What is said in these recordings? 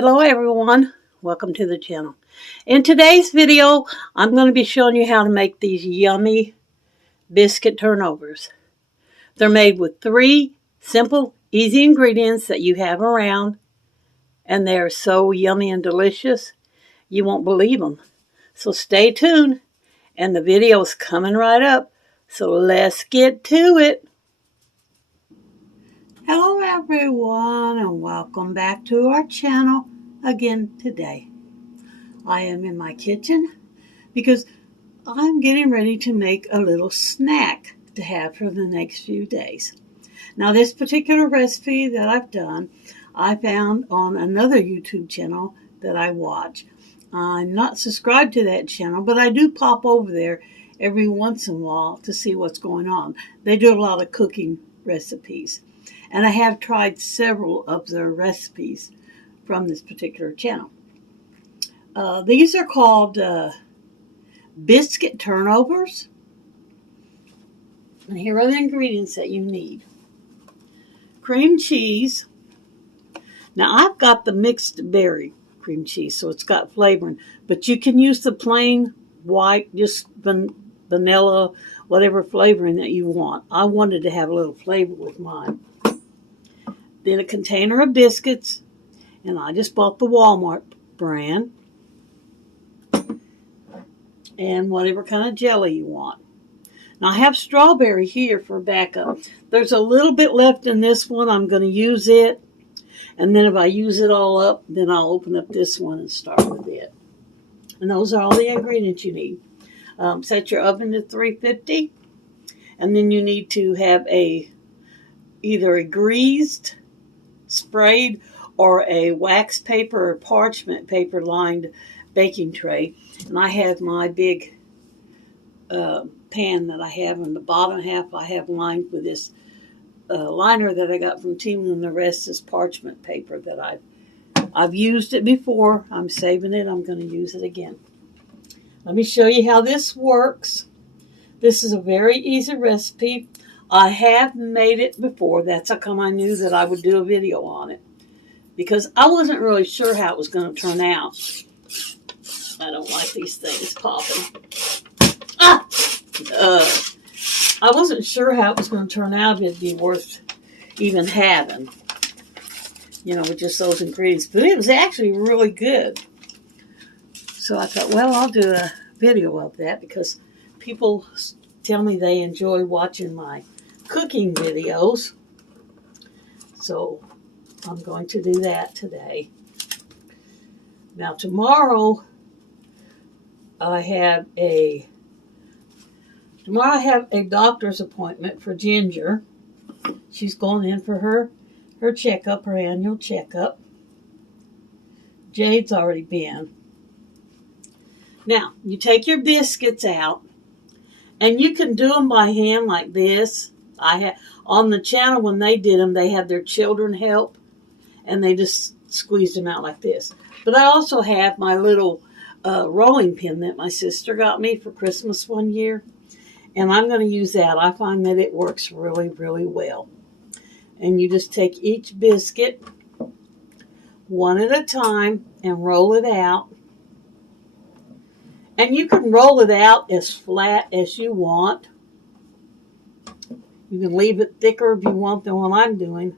Hello everyone, welcome to the channel. In today's video, I'm going to be showing you how to make these yummy biscuit turnovers. They're made with 3 simple, easy ingredients that you have around, and they're so yummy and delicious, you won't believe them. So stay tuned, and the video is coming right up, so let's get to it. Hello everyone, and welcome back to our channel again today. I am in my kitchen because I'm getting ready to make a little snack to have for the next few days. Now this particular recipe that I've done, I found on another YouTube channel that I watch. I'm not subscribed to that channel, but I do pop over there every once in a while to see what's going on. They do a lot of cooking recipes, and I have tried several of their recipes from this particular channel. These are called biscuit turnovers. And here are the ingredients that you need. Cream cheese. Now I've got the mixed berry cream cheese, so it's got flavoring. But you can use the plain white, just vanilla, whatever flavoring that you want. I wanted to have a little flavor with mine. Then a container of biscuits. And I just bought the Walmart brand. And whatever kind of jelly you want. Now I have strawberry here for backup. There's a little bit left in this one. I'm going to use it. And then if I use it all up, then I'll open up this one and start with it. And those are all the ingredients you need. Set your oven to 350. And then you need to have either a greased, sprayed, or a wax paper or parchment paper lined baking tray. And I have my big pan that I have, and the bottom half I have lined with this liner that I got from Temu, and the rest is parchment paper that I've used it before. I'm saving it. I'm going to use it again. Let me show you how this works. This is a very easy recipe. I have made it before. That's how come I knew that I would do a video on it, because I wasn't really sure how it was going to turn out. I don't like these things popping. I wasn't sure how it was going to turn out, if it'd be worth even having, with just those ingredients. But it was actually really good. So I thought, well, I'll do a video of that, because people tell me they enjoy watching my cooking videos. So I'm going to do that today. Now tomorrow, I have a doctor's appointment for Ginger. She's going in for her checkup, her annual checkup. Jade's already been. Now, you take your biscuits out, and you can do them by hand like this. On the channel, when they did them, they had their children help, and they just squeezed them out like this. But I also have my little rolling pin that my sister got me for Christmas one year, and I'm going to use that. I find that it works really, really well. And you just take each biscuit one at a time and roll it out. And you can roll it out as flat as you want. You can leave it thicker if you want than what I'm doing.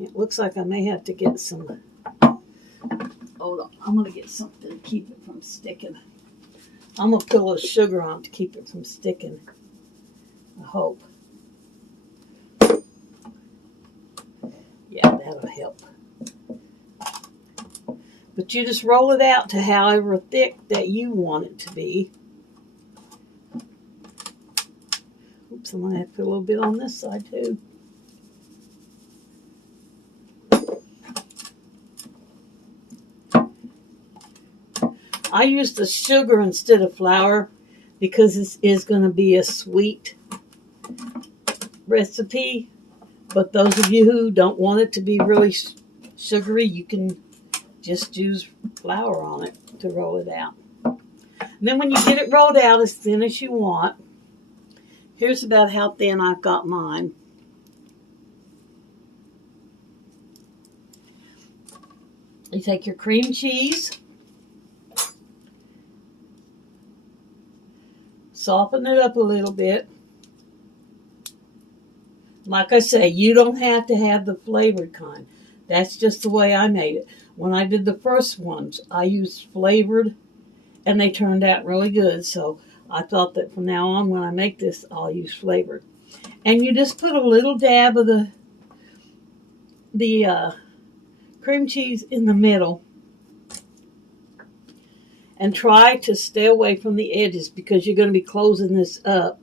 It looks like I may have to get some. Hold on, I'm going to get something to keep it from sticking. I'm going to put a little sugar on it to keep it from sticking, I hope. Yeah, that'll help. But you just roll it out to however thick that you want it to be. Oops, I'm going to have to put a little bit on this side too. I use the sugar instead of flour because this is going to be a sweet recipe. But those of you who don't want it to be really sugary, you can just use flour on it to roll it out. And then when you get it rolled out as thin as you want, here's about how thin I've got mine. You take your cream cheese, soften it up a little bit. Like I say, you don't have to have the flavored kind. That's just the way I made it. When I did the first ones, I used flavored, and they turned out really good. So I thought that from now on, when I make this, I'll use flavored. And you just put a little dab of the cream cheese in the middle, and try to stay away from the edges because you're going to be closing this up,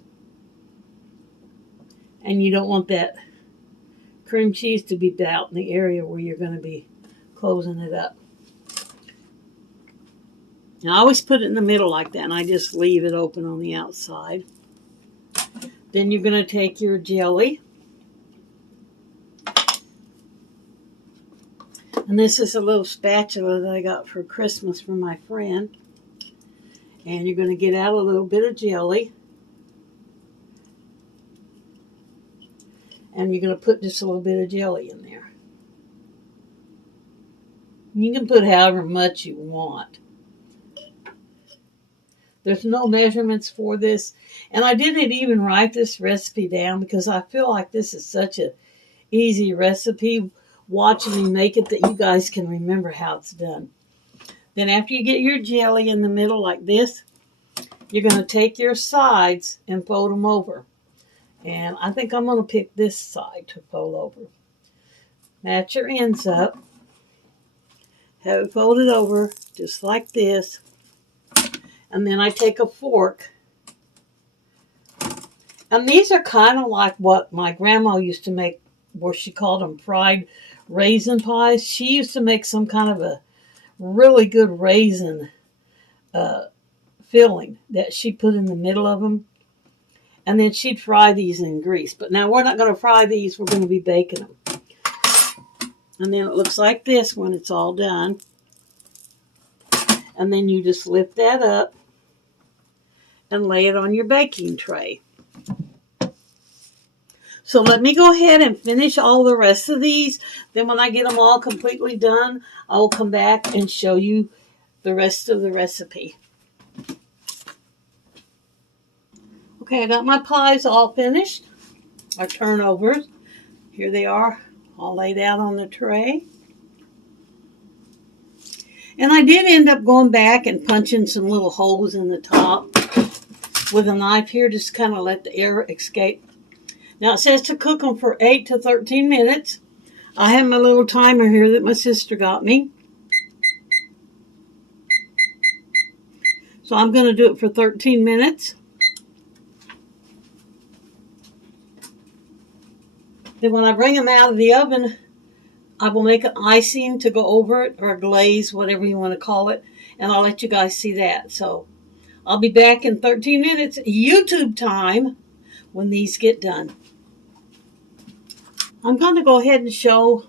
and you don't want that cream cheese to be out in the area where you're going to be closing it up. Now, I always put it in the middle like that, and I just leave it open on the outside. Then you're going to take your jelly. And this is a little spatula that I got for Christmas from my friend. And you're going to get out a little bit of jelly. And you're going to put just a little bit of jelly in there. You can put however much you want. There's no measurements for this. And I didn't even write this recipe down because I feel like this is such an easy recipe, watching me make it, that you guys can remember how it's done. Then after you get your jelly in the middle like this, you're going to take your sides and fold them over. And I think I'm going to pick this side to fold over. Match your ends up. Have it folded over just like this. And then I take a fork. And these are kind of like what my grandma used to make, where she called them fried raisin pies. She used to make some kind of a really good raisin filling that she put in the middle of them. And then she'd fry these in grease. But now we're not going to fry these. We're going to be baking them. And then it looks like this when it's all done. And then you just lift that up and lay it on your baking tray. So let me go ahead and finish all the rest of these. Then when I get them all completely done, I will come back and show you the rest of the recipe. Okay, I got my pies all finished. Our turnovers. Here they are, all laid out on the tray. And I did end up going back and punching some little holes in the top with a knife here, just kind of let the air escape. Now it says to cook them for 8 to 13 minutes. I have my little timer here that my sister got me. So I'm going to do it for 13 minutes. Then when I bring them out of the oven, I will make an icing to go over it, or a glaze, whatever you want to call it. And I'll let you guys see that. So I'll be back in 13 minutes, YouTube time, when these get done. I'm going to go ahead and show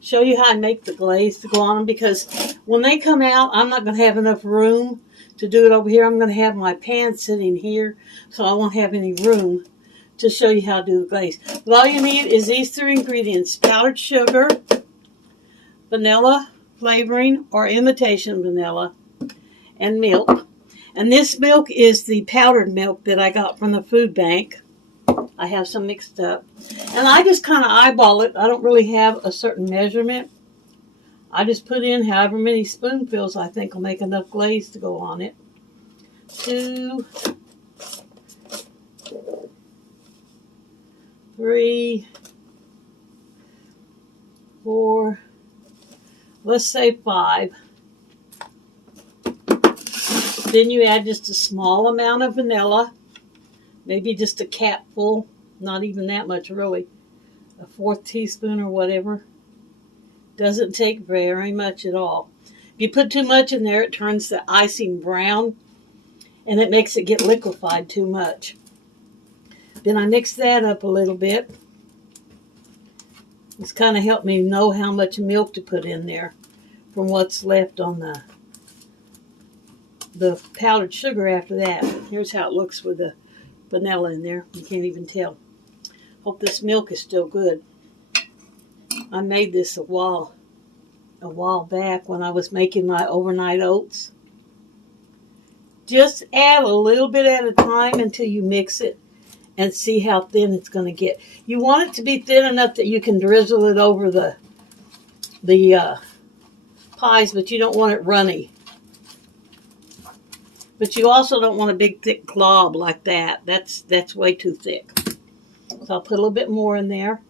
you how I make the glaze to go on them, because when they come out, I'm not going to have enough room to do it over here. I'm going to have my pan sitting here, so I won't have any room to show you how to do the glaze. But all you need is these 3 ingredients: powdered sugar, vanilla flavoring or imitation vanilla, and milk. And this milk is the powdered milk that I got from the food bank. I have some mixed up. And I just kind of eyeball it. I don't really have a certain measurement. I just put in however many spoonfuls I think will make enough glaze to go on it. 2, 3, 4, let's say 5. Then you add just a small amount of vanilla, maybe just a capful, not even that much really, a 1/4 teaspoon or whatever. Doesn't take very much at all. If you put too much in there, it turns the icing brown, and it makes it get liquefied too much. Then I mix that up a little bit. It's kind of helped me know how much milk to put in there from what's left on the powdered sugar after that. Here's how it looks with the vanilla in there. You can't even tell. Hope this milk is still good. I made this a while a while back when I was making my overnight oats. Just add a little bit at a time until you mix it and see how thin it's going to get. You want it to be thin enough that you can drizzle it over the pies, but you don't want it runny. But you also don't want a big thick glob like that. That's way too thick. So I'll put a little bit more in there.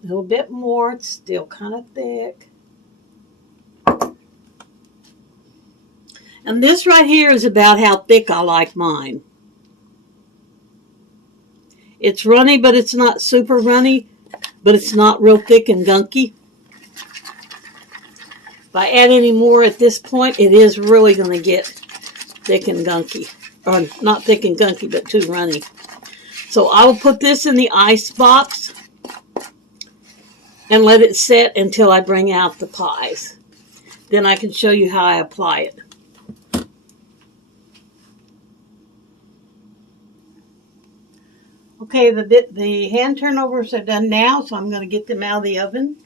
A little bit more. It's still kind of thick. And this right here is about how thick I like mine. It's runny, but it's not super runny, but it's not real thick and gunky. If I add any more at this point, it is really going to get thick and gunky. Or not thick and gunky, but too runny. So I will put this in the ice box and let it set until I bring out the pies. Then I can show you how I apply it. Okay, the hand turnovers are done now, so I'm going to get them out of the oven.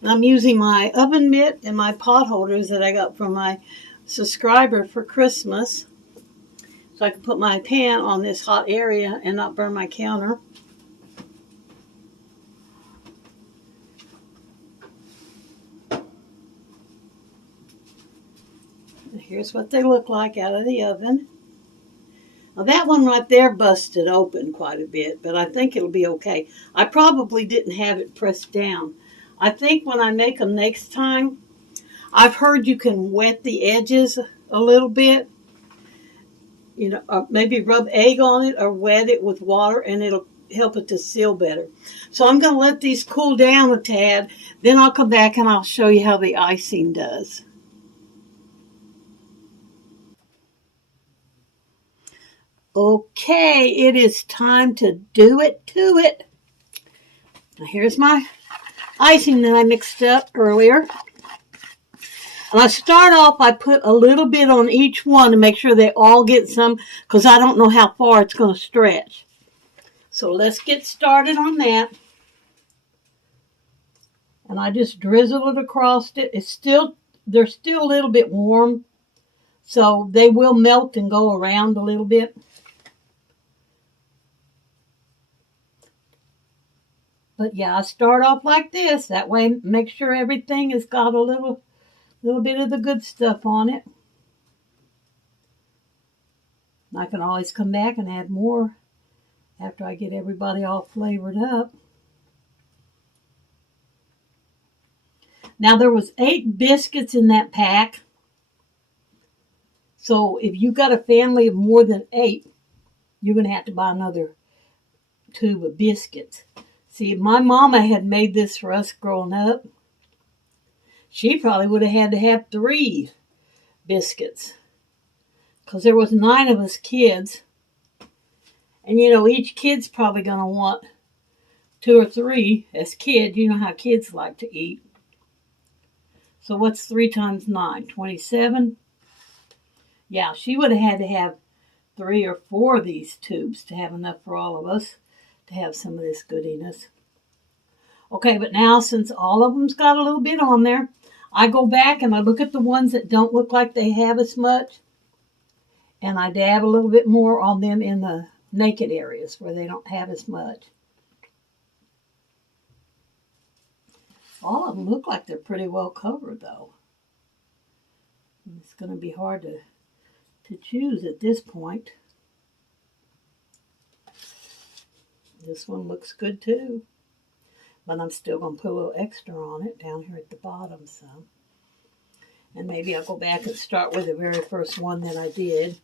And I'm using my oven mitt and my pot holders that I got from my subscriber for Christmas. So I can put my pan on this hot area and not burn my counter. And here's what they look like out of the oven. Now that one right there busted open quite a bit, but I think it'll be okay. I probably didn't have it pressed down. I think when I make them next time, I've heard you can wet the edges a little bit. You know, or maybe rub egg on it or wet it with water, and it'll help it to seal better. So I'm going to let these cool down a tad. Then I'll come back and I'll show you how the icing does. Okay, it is time to do it to it. Now here's my icing that I mixed up earlier. And I start off, I put a little bit on each one to make sure they all get some, because I don't know how far it's going to stretch. So let's get started on that. And I just drizzle it across it. They're still a little bit warm, so they will melt and go around a little bit. But yeah, I start off like this. That way, make sure everything has got a little bit of the good stuff on it. I can always come back and add more after I get everybody all flavored up. Now there was 8 biscuits in that pack. So if you've got a family of more than 8, you're going to have to buy another tube of biscuits. See, if my mama had made this for us growing up, she probably would have had to have 3 biscuits. Because there was 9 of us kids. And you know, each kid's probably going to want 2 or 3 as kids. You know how kids like to eat. So what's 3 times 9? 27? Yeah, she would have had to have 3 or 4 of these tubes to have enough for all of us to have some of this goodiness. Okay, but now since all of them's got a little bit on there, I go back and I look at the ones that don't look like they have as much, and I dab a little bit more on them in the naked areas where they don't have as much. All of them look like they're pretty well covered, though. It's going to be hard to choose at this point. This one looks good, too. But I'm still going to put a little extra on it down here at the bottom some. And maybe I'll go back and start with the very first one that I did.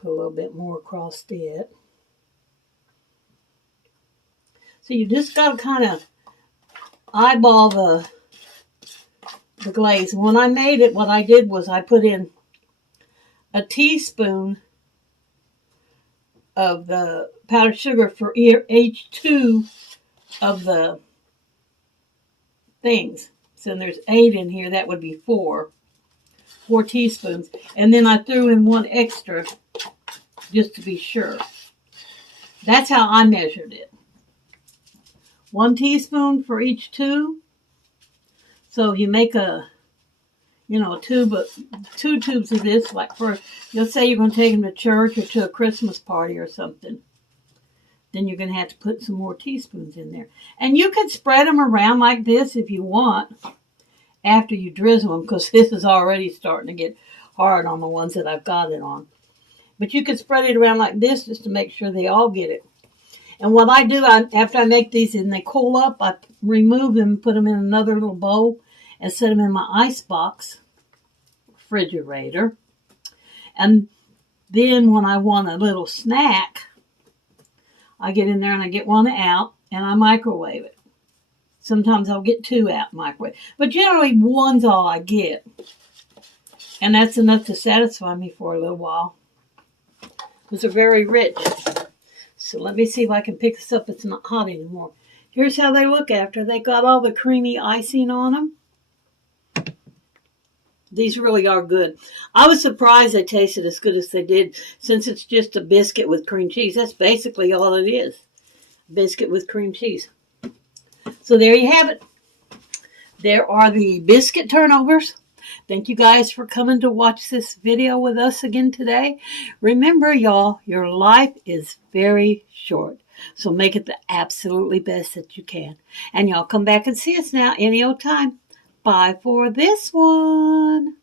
Put a little bit more across it. So you just got to kind of eyeball the glaze. And when I made it, what I did was I put in a teaspoon of the powdered sugar for each 2 of the things. So there's 8 in here. That would be 4 teaspoons. And then I threw in 1 extra just to be sure. That's how I measured it. 1 teaspoon for each tube. So if you make a tube of 2 tubes of this, like for, you'll say you're going to take them to church or to a Christmas party or something. Then you're going to have to put some more teaspoons in there. And you could spread them around like this if you want after you drizzle them, because this is already starting to get hard on the ones that I've got it on. But you could spread it around like this just to make sure they all get it. And what I do, after I make these and they cool up, I remove them, put them in another little bowl, and set them in my ice box, refrigerator. And then when I want a little snack, I get in there and I get 1 out and I microwave it. Sometimes I'll get 2 out microwave. But generally 1's all I get. And that's enough to satisfy me for a little while. These are very rich. So let me see if I can pick this up. It's not hot anymore. Here's how they look after they got all the creamy icing on them. These really are good. I was surprised they tasted as good as they did, since it's just a biscuit with cream cheese. That's basically all it is. Biscuit with cream cheese. So there you have it. There are the biscuit turnovers. Thank you guys for coming to watch this video with us again today. Remember, y'all, your life is very short. So make it the absolutely best that you can. And y'all come back and see us now any old time. Bye for this one.